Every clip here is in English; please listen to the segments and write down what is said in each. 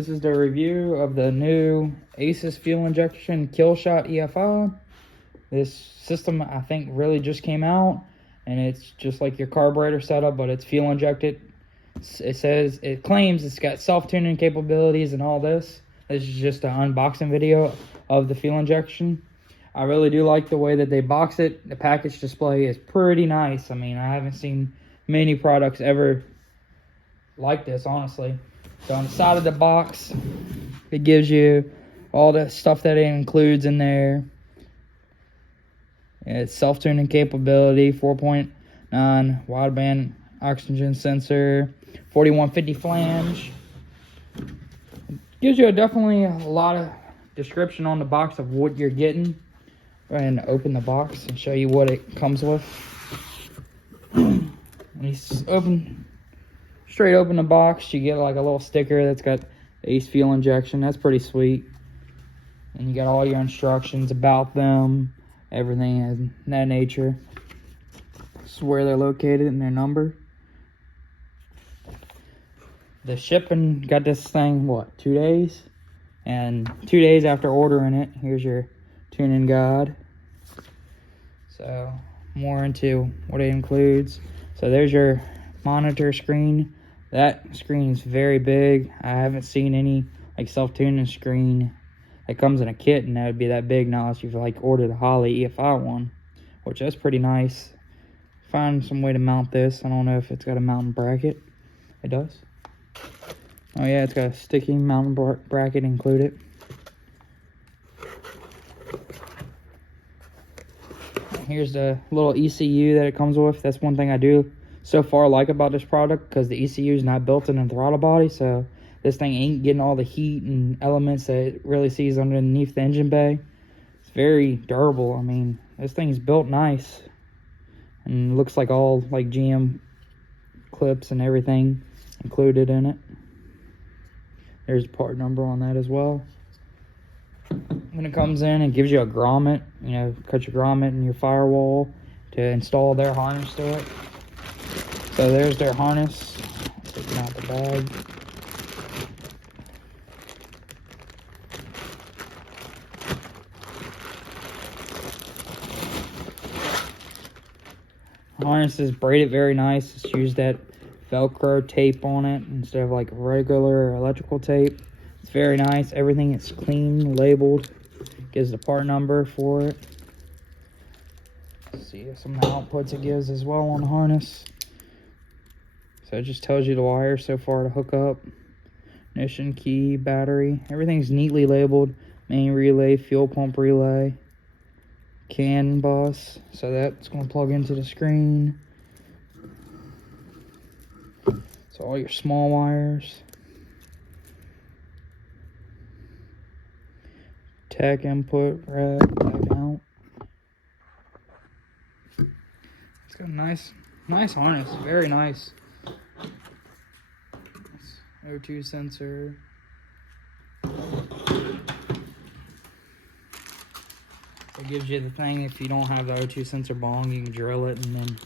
This is the review of the new Asus fuel injection killshot EFI. This system, I think, really just came out, and it's just like your carburetor setup, but it's fuel injected. It claims it's got self-tuning capabilities and all this. This is just an unboxing video of the fuel injection. I really do like the way that they box it. The package display is pretty nice. I mean, I haven't seen many products ever like this, honestly. So on the side of the box, it gives you all the stuff that it includes in there. It's self-tuning capability, 4.9 wideband oxygen sensor, 4150 flange. Gives you definitely a lot of description on the box of what you're getting. Go ahead and open the box and show you what it comes with. When you straight open the box, you get like a little sticker that's got Ace fuel injection. That's pretty sweet. And you got all your instructions about them, everything of that nature. This is where they're located and their number. The shipping got this thing, what, 2 days? And 2 days after ordering it, here's your tuning guide. So, more into what it includes. So there's your monitor screen. That screen is very big. I haven't seen any like self-tuning screen that comes in a kit and that would be that big now unless you've like ordered a Holley EFI one, which that's pretty nice. Find some way to mount this. I don't know if it's got a mounting bracket. It does. Oh yeah, it's got a sticky mounting bracket included. Here's the little ECU that it comes with. That's one thing I do so far like about this product, because the ECU is not built in the throttle body, so this thing ain't getting all the heat and elements that it really sees underneath the engine bay. It's very durable. I mean, this thing's built nice and looks like all like GM clips and everything included in it. There's a part number on that as well. When it comes in, it gives you a grommet, you know, cut your grommet and your firewall to install their harness to it. So there's their harness. Taking out the bag. The harness is braided very nice. It's used that Velcro tape on it instead of like regular electrical tape. It's very nice. Everything is clean, labeled. Gives the part number for it. Let's see some of the outputs it gives as well on the harness. So it just tells you the wires so far to hook up. Ignition key, battery. Everything's neatly labeled. Main relay, fuel pump relay. CAN bus. So that's going to plug into the screen. So all your small wires. Tech input, red, back out. It's got a nice harness, very nice. O2 sensor. It gives you the thing if you don't have the O2 sensor bong, you can drill it and then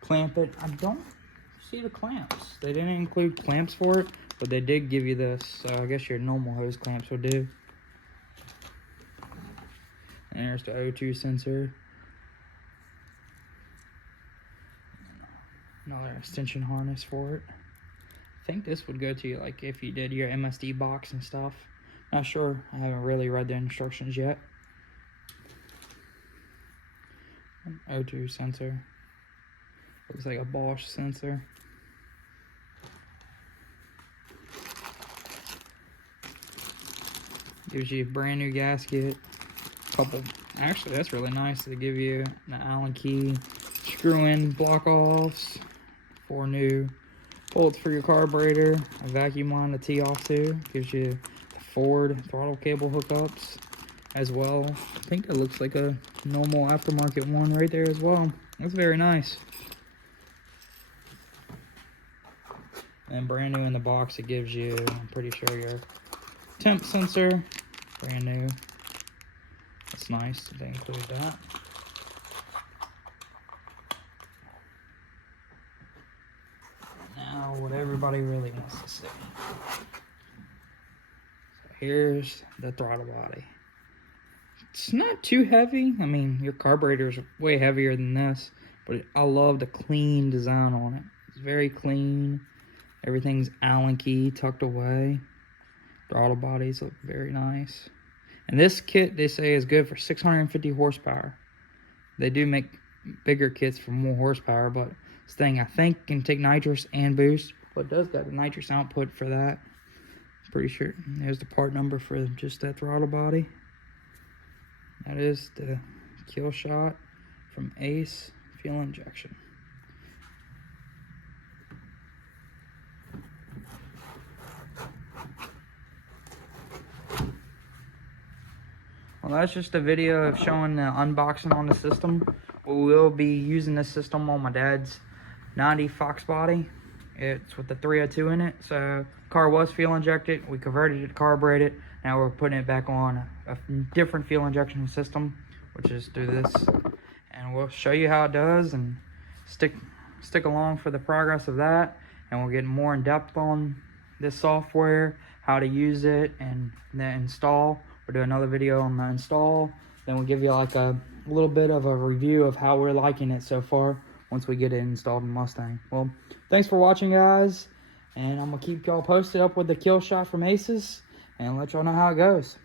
clamp it. I don't see the clamps. They didn't include clamps for it, but they did give you this. So I guess your normal hose clamps will do. And there's the O2 sensor. Another extension harness for it. I think this would go to like if you did your MSD box and stuff. Not sure. I haven't really read the instructions yet. O2 sensor. Looks like a Bosch sensor. Gives you a brand new gasket. Actually, that's really nice. They give you an Allen key, screw-in block-offs, 4 new bolts for your carburetor, a vacuum line to tee off to. Gives you the Ford throttle cable hookups as well. I think it looks like a normal aftermarket one right there as well. That's very nice. And brand new in the box, it gives you, I'm pretty sure, your temp sensor. Brand new. That's nice that they include that. Now, what everybody really wants to see. here's the throttle body. It's not too heavy. I mean, your carburetor is way heavier than this, but I love the clean design on it. It's very clean. Everything's Allen key tucked away. Throttle bodies look very nice. And this kit, they say, is good for 650 horsepower. They do make bigger kits for more horsepower, but this thing, I think, can take nitrous and boost. But it does got a nitrous output for that. Pretty sure. There's the part number for just that throttle body. That is the killshot from Ace fuel injection. Well, that's just a video of showing the unboxing on the system. We will be using this system on my dad's 90 Fox body. It's with the 302 in it. So car was fuel injected. We converted it to carbureted. Now we're putting it back on a different fuel injection system, which is through this. And we'll show you how it does and stick along for the progress of that. And we'll get more in depth on this software, how to use it, and then install. We'll do another video on the install. Then we'll give you like a little bit of a review of how we're liking it so far once we get it installed in Mustang. Well, thanks for watching, guys. And I'm going to keep y'all posted up with the kill shot from Aces and let y'all know how it goes.